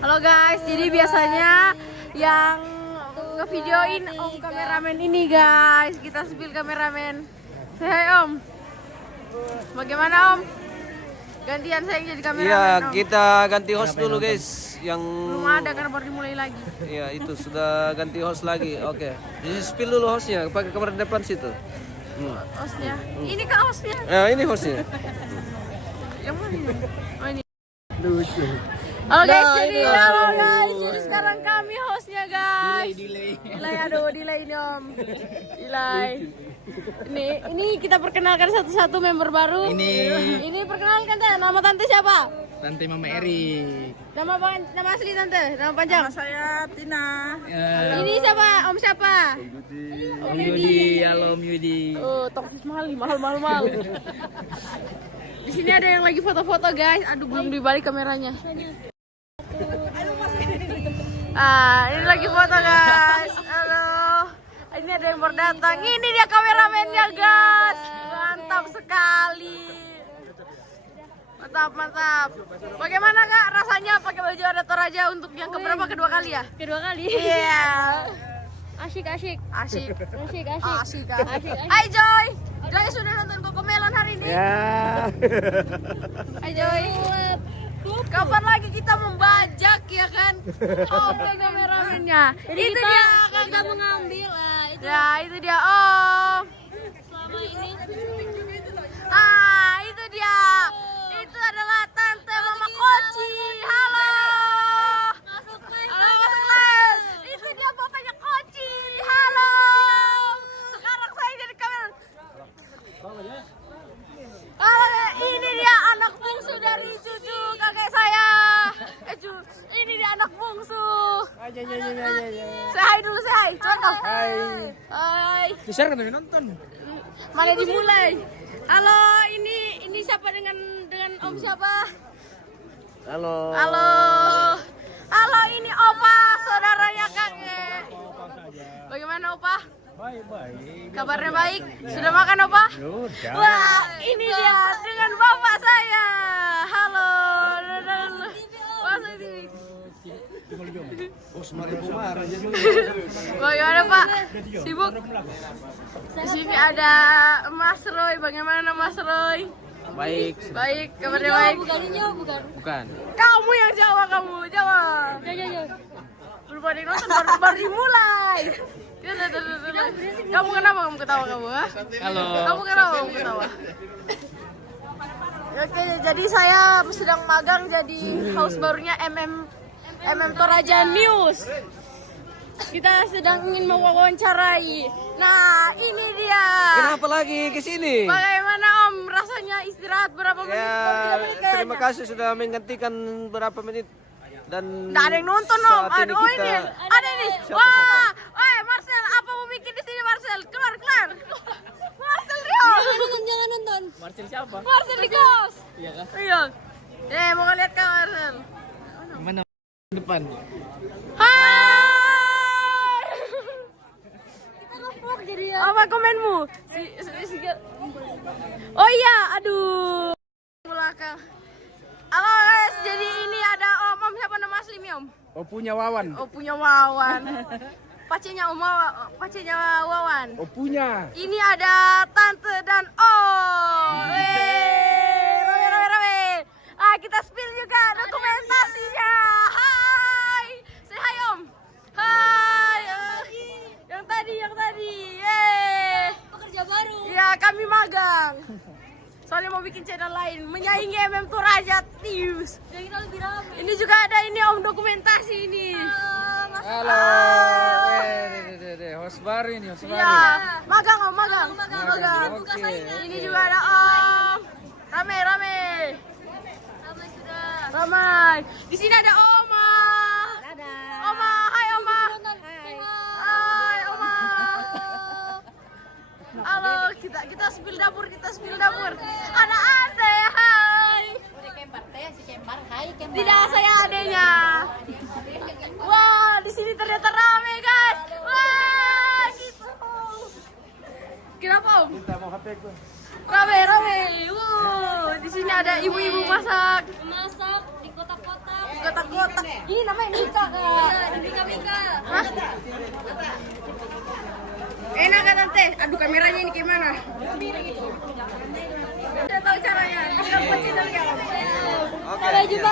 Halo guys, jadi biasanya yang ngevideoin om kameramen ini guys, kita spill kameramen. Say hi om. Bagaimana om? Gantian saya jadi kameramen. Iya, om. kita ganti host dulu guys. Yang Belum ada karena baru dimulai lagi. Iya, itu sudah ganti host lagi. Oke. Jadi spill dulu hostnya, pakai kamera depan situ. Hostnya. Ini kak hostnya. Ini hostnya. Yang mana ini? Oh ini. Lucu. Halo guys, Nah, jadi ini halo hostnya. guys. Jadi sekarang kami hostnya guys. Delay, aduh, delay ini om. Delay. Ini kita perkenalkan satu-satu member baru. Ini perkenalkan tante. Nama tante siapa? Tante Mama Eri. Nama asli tante. Nama panjang. Saya Tina. Ini siapa? Om siapa? Om Yudi, halo Om Yudi. Oh, toksis mahal. Di sini ada yang lagi foto-foto guys. Aduh, belum dibalik kameranya. Ini lagi foto guys. Halo. Ini ada yang baru datang. Ini dia kameramennya guys. Mantap sekali. Mantap. Bagaimana kak rasanya pakai baju adat Toraja untuk yang keberapa? Kedua kali ya? Kedua kali. Iya. Asik. Asik. Asik. Hai Joy. Joy sudah nonton Kokomelon hari ini? Ya. Hai Joy. Kapan lagi kita membajak ya kan? Oh, kameramennya. Jadi Itu kita, dia kita mengambil itu Ya, itu dia. Oh. selama ini. Itu dia. Itu adalah Tante Mama Koci. Halo. Masuk Halo, masuk les. Itu dia bapaknya Koci. Halo. Sekarang saya jadi kamera. Halo, ini dia anak bungsu dari cucu kakek saya. Ini dia anak bungsu. Say hi dulu, say hi. Contoh. Hai. Besar kan nonton. Mana dimulai? Halo, ini siapa dengan om siapa? Halo. Halo, ini Opa, saudaranya kakek. Bagaimana Opa? Baik. Kabarnya baik? Sudah makan Opa? Sudah. Wah, ini dia dengan bapak saya. Halo. Masuk TV. Bagaimana Pak? Sibuk? Di sini ada Mas Roy. Bagaimana Mas Roy? Baik. Baik, kabarnya baik. Bukan. Kamu yang jawab, jawab. Jauh. Belum ada yang nonton, baru dimulai. Kamu kenapa kamu ketawa kamu? Ha? Halo. Kamu kenapa kamu ketawa? Oke, jadi saya sedang magang jadi host barunya MM Toraja News. Kita sedang ingin mewawancarai. Nah, ini dia. Kenapa lagi ke sini? Bagaimana Om rasanya istirahat berapa menit? Ya, 3 menit kayaknya. terima kasih sudah menggantikan berapa menit dan Nggak ada yang nonton Om. saat ini Aduh, kita ini ada nih. Wah, Marcel, apa mau bikin di sini Marcel? Keluar. Marcel Rio. Jangan nonton. Marcel siapa? Marcel di kos. Iya kah? Iya. Mau lihat kak Marcel. Mana depan? Hai. Vlog jadi ya. Apa komenmu? Oh iya, aduh. Belakang. Halo guys, jadi ini ada Om siapa nama aslinya Om? Oh punya Wawan. Oh punya Wawan. Pacenya Wawan. Oh punya. Ini ada Tante dan Om. Rame. Kita spill juga dokumentasinya. Hai. Say hi Om. Hai. Yang tadi. Pekerja baru. Ya, kami magang. Soalnya mau bikin channel lain, menyaingi MM Toraja News. Jadi kita lebih ramai. Ini juga ada ini Om dokumentasi ini. Halo. Host baru ini, host baru. Iya, magang Om, magang. Oke. Ini juga ada Om. Ramai. Ramai sudah. Ramai. Di sini ada Oma. Dadah. Oma, hai Oma. Hai. Hai Oma. Halo, kita spill dapur. Ada Ade, hai. Tidak, saya adenya. Wah, di sini ternyata rame guys. Wah, gitu. Kenapa Om? Minta mau HP ku. Rame. Di sini ada ibu-ibu masak. Masak di kotak-kotak. Kotak-kotak. Ini namanya Mika, Kak. Mika. Hah? Enak kan tante? Aduh kameranya ini gimana? Udah tahu caranya. Kita buat channel ya. Oke. Sampai jumpa